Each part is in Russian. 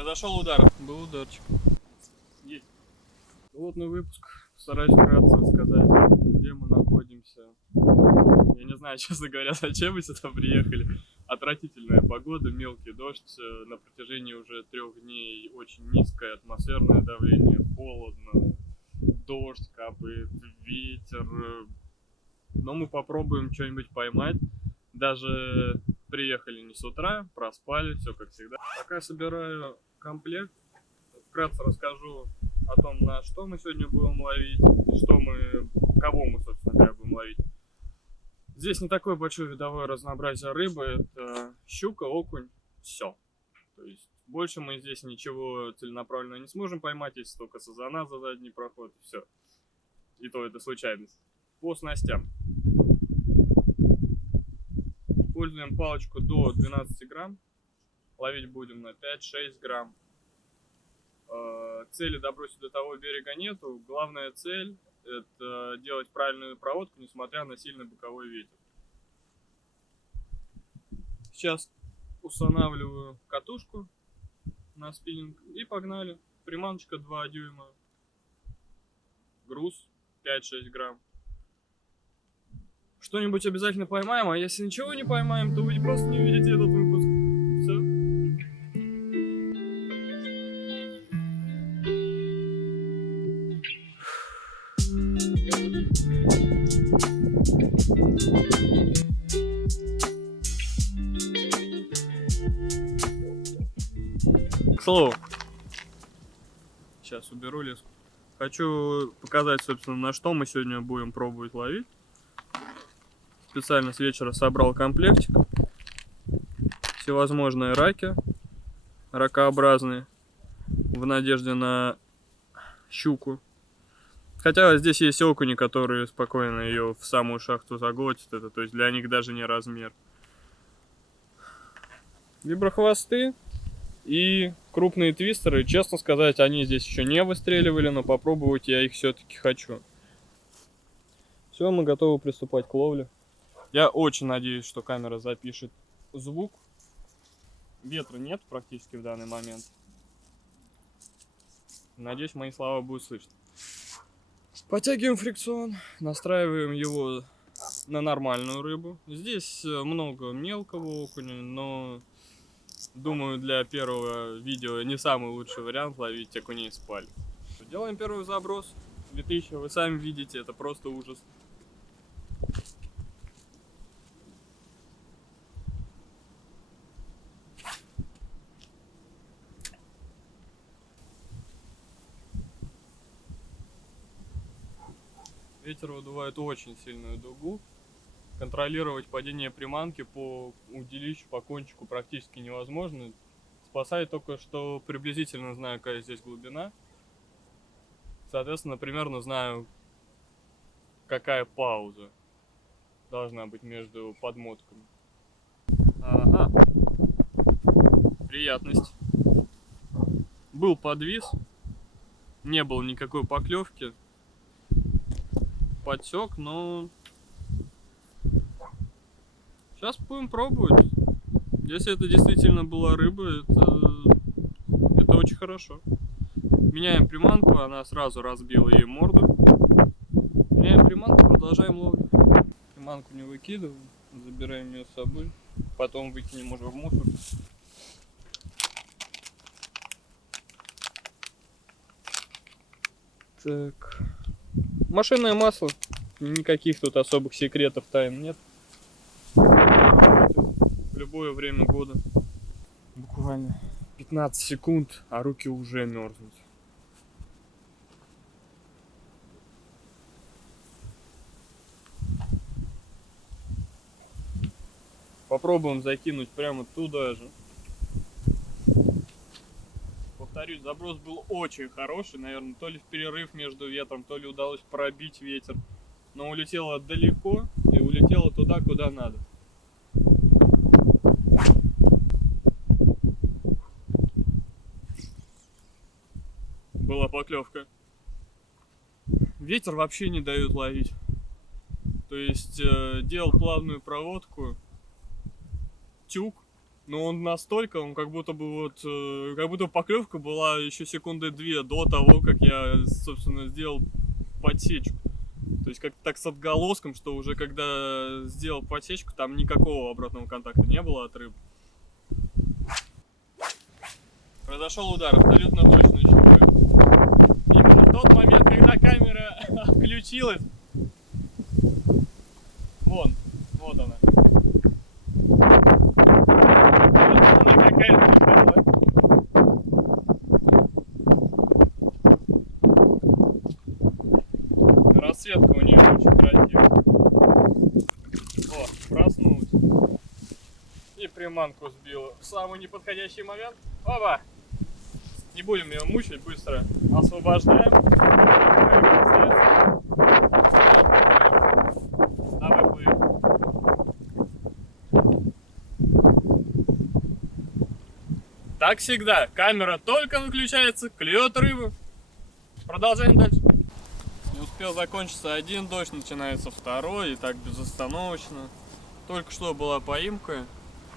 Произошел удар. Был ударчик. Есть. Пилотный выпуск. Постараюсь вкратце рассказать, где мы находимся. Я не знаю, честно говоря, зачем мы сюда приехали. Отвратительная погода, мелкий дождь. На протяжении уже 3 дней очень низкое атмосферное давление, холодно, дождь капает, ветер. Но мы попробуем что-нибудь поймать. Даже приехали не с утра, проспали, все как всегда. Пока собираю комплект, вкратце расскажу о том, на что мы сегодня будем ловить, кого мы, собственно говоря, будем ловить. Здесь не такое большое видовое разнообразие рыбы, это щука, окунь, все. То есть больше мы здесь ничего целенаправленно не сможем поймать, если только сазана за задний проход, все. И то это случайность. По снастям. Используем палочку до 12 грамм. Ловить будем на 5-6 грамм. Цели добросить до того берега нету. Главная цель — это делать правильную проводку, несмотря на сильный боковой ветер. Сейчас устанавливаю катушку на спиннинг и погнали. Приманочка 2 дюйма. Груз 5-6 грамм. Что-нибудь обязательно поймаем, а если ничего не поймаем, то вы просто не увидите этот выпуск. Все. К слову, сейчас уберу леску. Хочу показать, собственно, на что мы сегодня будем пробовать ловить. Специально с вечера собрал комплектик. Всевозможные раки, ракообразные, в надежде на щуку. Хотя здесь есть окуни, которые спокойно ее в самую шахту заглотят. Это, то есть для них даже не размер. Виброхвосты и крупные твистеры. Честно сказать, они здесь еще не выстреливали, но попробовать я их все-таки хочу. Все, мы готовы приступать к ловле. Я очень надеюсь, что камера запишет звук. Ветра нет практически в данный момент. Надеюсь, мои слова будут слышны. Подтягиваем фрикцион, настраиваем его на нормальную рыбу. Здесь много мелкого окуня, но думаю, для первого видео не самый лучший вариант ловить окуней с палец. Делаем первый заброс. 2000, вы сами видите, это просто ужас. Ветер выдувает очень сильную дугу. Контролировать падение приманки по удилищу, по кончику практически невозможно. Спасает только, что приблизительно знаю, какая здесь глубина. Соответственно, примерно знаю, какая пауза должна быть между подмотками. Ага. Приятность. Был подвис. Не было никакой поклевки. Подсек, но сейчас будем пробовать. Если это действительно была рыба, это очень хорошо. Меняем приманку, она сразу разбила ей морду. Меняем приманку, продолжаем ловлю. Приманку не выкидываем, забираем ее с собой, потом выкинем уже в мусор. Так. Машинное масло. Никаких тут особых секретов, тайн нет. В любое время года. Буквально 15 секунд, а руки уже мерзнут. Попробуем закинуть прямо туда же. Повторюсь, заброс был очень хороший, наверное, то ли в перерыв между ветром, то ли удалось пробить ветер. Но улетело далеко и улетело туда, куда надо. Была поклевка. Ветер вообще не дает ловить. То есть делал плавную проводку, тюк, но он настолько, он как будто бы вот, как будто поклевка была еще секунды 2 до того, как я, собственно, сделал подсечку. То есть как так с отголоском, что уже когда сделал подсечку, там никакого обратного контакта не было от рыбы. Произошел удар, абсолютно точно щукой. Именно в тот момент, когда камера включилась. Вот она. Вот она какая-то. Расцветка у нее очень красивая. О, проснулась. И приманку сбила в самый неподходящий момент. Оба! Не будем ее мучить, быстро освобождаем. Давай плывем. Так всегда. Камера только выключается, клюет рыбу. Продолжаем дальше. Не успел закончиться один дождь, начинается второй, и так безостановочно. Только что была поимка.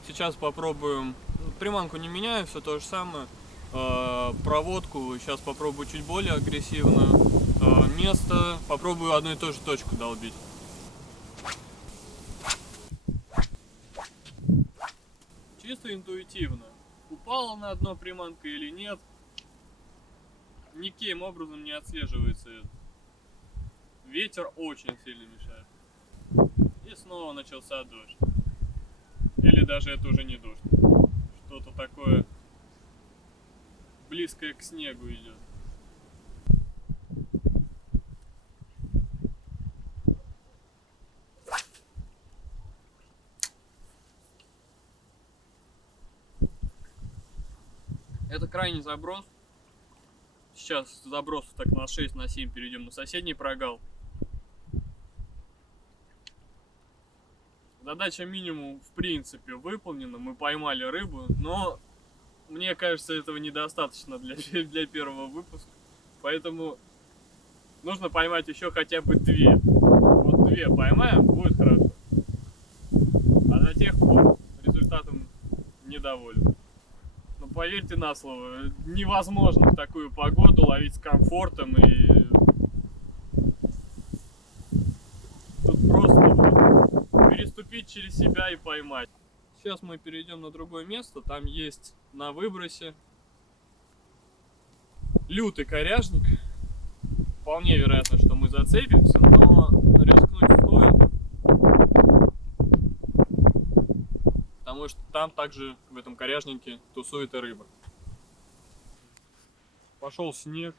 Сейчас попробуем. Приманку не меняю, все то же самое. Проводку сейчас попробую чуть более агрессивно. Место попробую одну и ту же точку долбить. Чисто интуитивно. Упала на дно приманка или нет, никаким образом не отслеживается это. Ветер очень сильно мешает. И снова начался дождь. Или даже это уже не дождь. Что-то такое близкое к снегу идет. Это крайний заброс. Сейчас заброс так на 6, на 7 перейдем на соседний прогал. Задача минимум в принципе выполнена. Мы поймали рыбу, но мне кажется, этого недостаточно для первого выпуска. Поэтому нужно поймать еще хотя бы 2. Вот 2 поймаем, будет хорошо. А до тех пор результатом недоволен. Но поверьте на слово, невозможно в такую погоду ловить с комфортом, и тут просто вот переступить через себя и поймать. Сейчас мы перейдем на другое место, там есть на выбросе лютый коряжник. Вполне вероятно, что мы зацепимся, но рискнуть стоит. Потому что там также в этом коряжнике тусует и рыба. Пошел снег.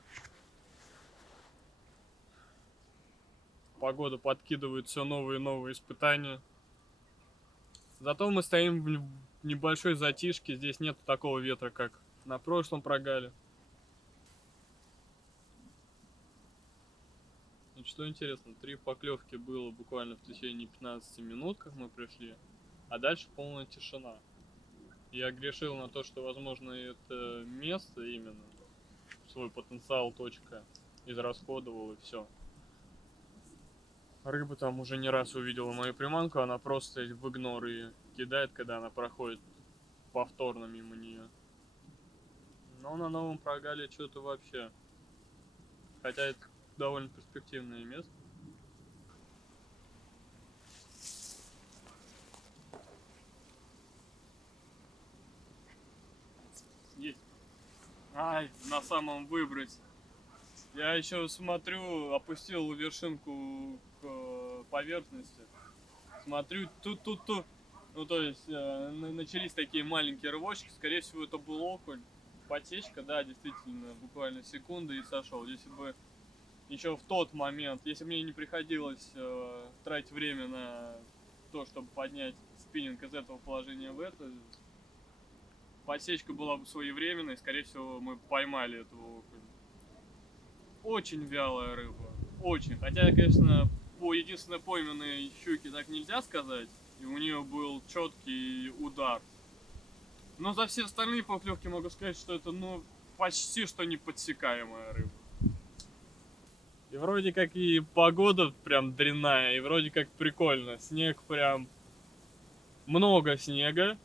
Погода подкидывает все новые и новые испытания. Зато мы стоим в небольшой затишке. Здесь нет такого ветра, как на прошлом прогале. И что интересно, 3 поклевки было буквально в течение 15 минут, как мы пришли. А дальше полная тишина. Я грешил на то, что, возможно, это место именно, свой потенциал точка, израсходовал, и все. Рыба там уже не раз увидела мою приманку, она просто в игнор ее кидает, когда она проходит повторно мимо нее. Но на новом прогале что-то вообще. Хотя это довольно перспективное место. Есть. Ай, на самом выбросе. Я еще смотрю, опустил вершинку к поверхности. Смотрю, тут. Ну, то есть, начались такие маленькие рывочки. Скорее всего, это был окунь. Подсечка, да, действительно, буквально секунды и сошел. Если бы еще в тот момент, если бы мне не приходилось тратить время на то, чтобы поднять спиннинг из этого положения в это, подсечка была бы своевременной, скорее всего, мы поймали этого окуня. Очень вялая рыба, очень. Хотя, конечно, по единственной пойманной щуке так нельзя сказать, и у нее был четкий удар. Но за все остальные поклевки могу сказать, что это, ну, почти что неподсекаемая рыба. И вроде как и погода прям дрянная, и вроде как прикольно. Снег прям... Много снега.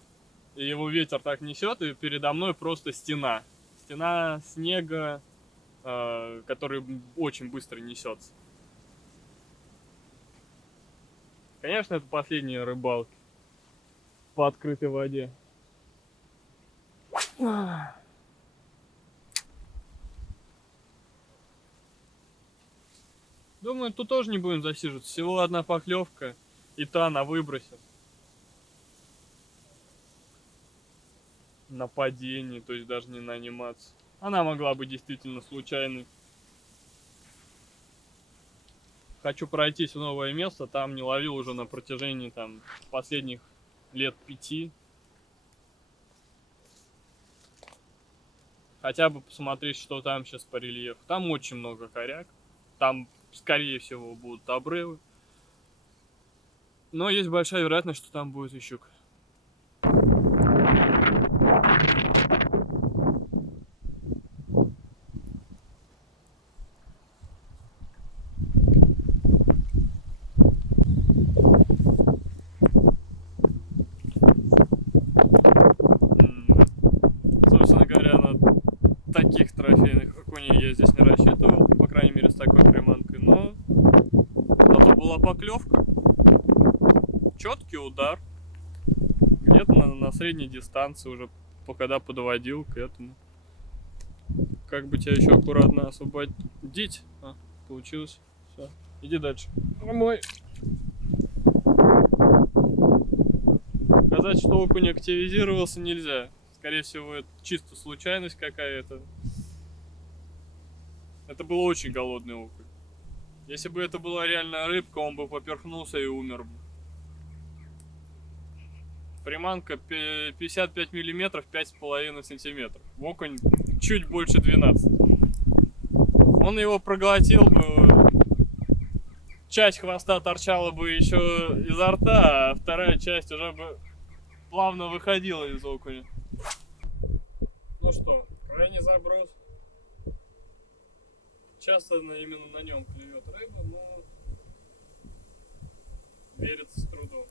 и его ветер так несет, и передо мной просто стена. Стена снега, который очень быстро несется. Конечно, это последние рыбалки по открытой воде. Думаю, тут тоже не будем засиживаться. Всего одна поклевка, и та на выбросе. На падении, то есть даже не на анимации. Она могла быть действительно случайной. Хочу пройтись в новое место, там не ловил уже на протяжении там последних лет 5. Хотя бы посмотреть, что там сейчас по рельефу. Там очень много коряк. Там, скорее всего, будут обрывы. Но есть большая вероятность, что там будет и щука. Собственно говоря, на таких трофейных окуней я здесь не рассчитывал, по крайней мере с такой приманкой, но зато была поклевка, четкий удар, где-то на средней дистанции уже, когда подводил к этому. Как бы тебя еще аккуратно освободить? Получилось. Все, иди дальше. Домой. Сказать, что окунь активизировался, нельзя. Скорее всего, это чисто случайность какая-то. Это был очень голодный окунь. Если бы это была реальная рыбка, он бы поперхнулся и умер бы. Приманка 55 миллиметров, 5,5 сантиметров. Окунь чуть больше 12. Он его проглотил бы. Часть хвоста торчала бы еще изо рта, а вторая часть уже бы плавно выходила из окуня. Ну что, крайний заброс. Часто именно на нем клюет рыба, но верится с трудом.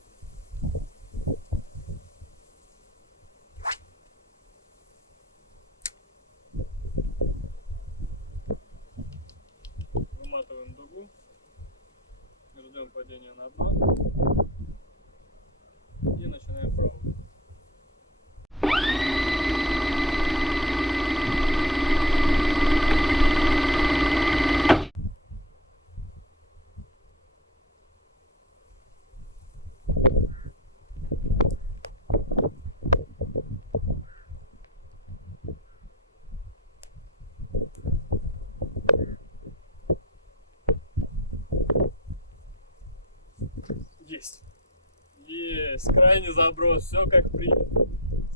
Выматываем дугу, ждем падения на дно и начинаем пробовать. Есть. Есть. Крайний заброс. Все как принято.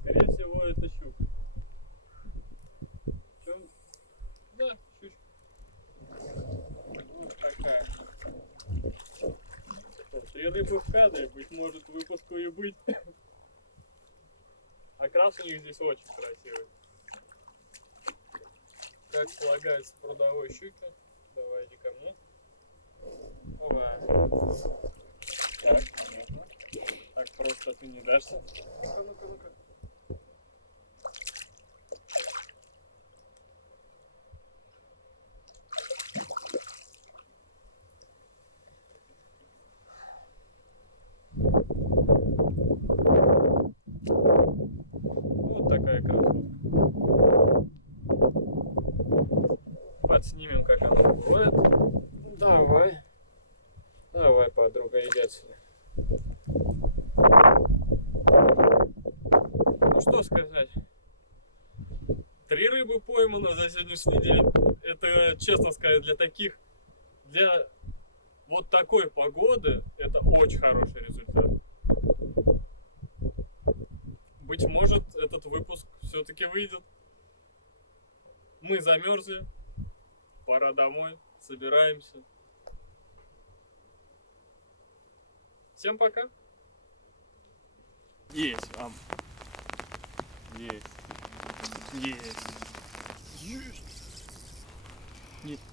Скорее всего, это щука. Чем? Да, щучка. Вот такая. Что, 3 рыбы в кадре. Быть может, выпуску и быть. Окрас у них здесь очень красивый. Как полагается прудовой щуке. Давай, иди ко мне. Опа. Так, понятно. Так просто ты не дашься. Ну-ка, ну-ка, ну-ка. Вот такая красотка. Подснимем, как она ловит. Давай. Давай, подруга, иди отсюда. Ну что сказать. 3 рыбы поймано за сегодняшний день. Это, честно сказать, для вот такой погоды, это очень хороший результат. Быть может, этот выпуск все-таки выйдет. Мы замерзли. Пора домой. Собираемся. Всем пока. Есть, Есть. Есть. Есть. Есть.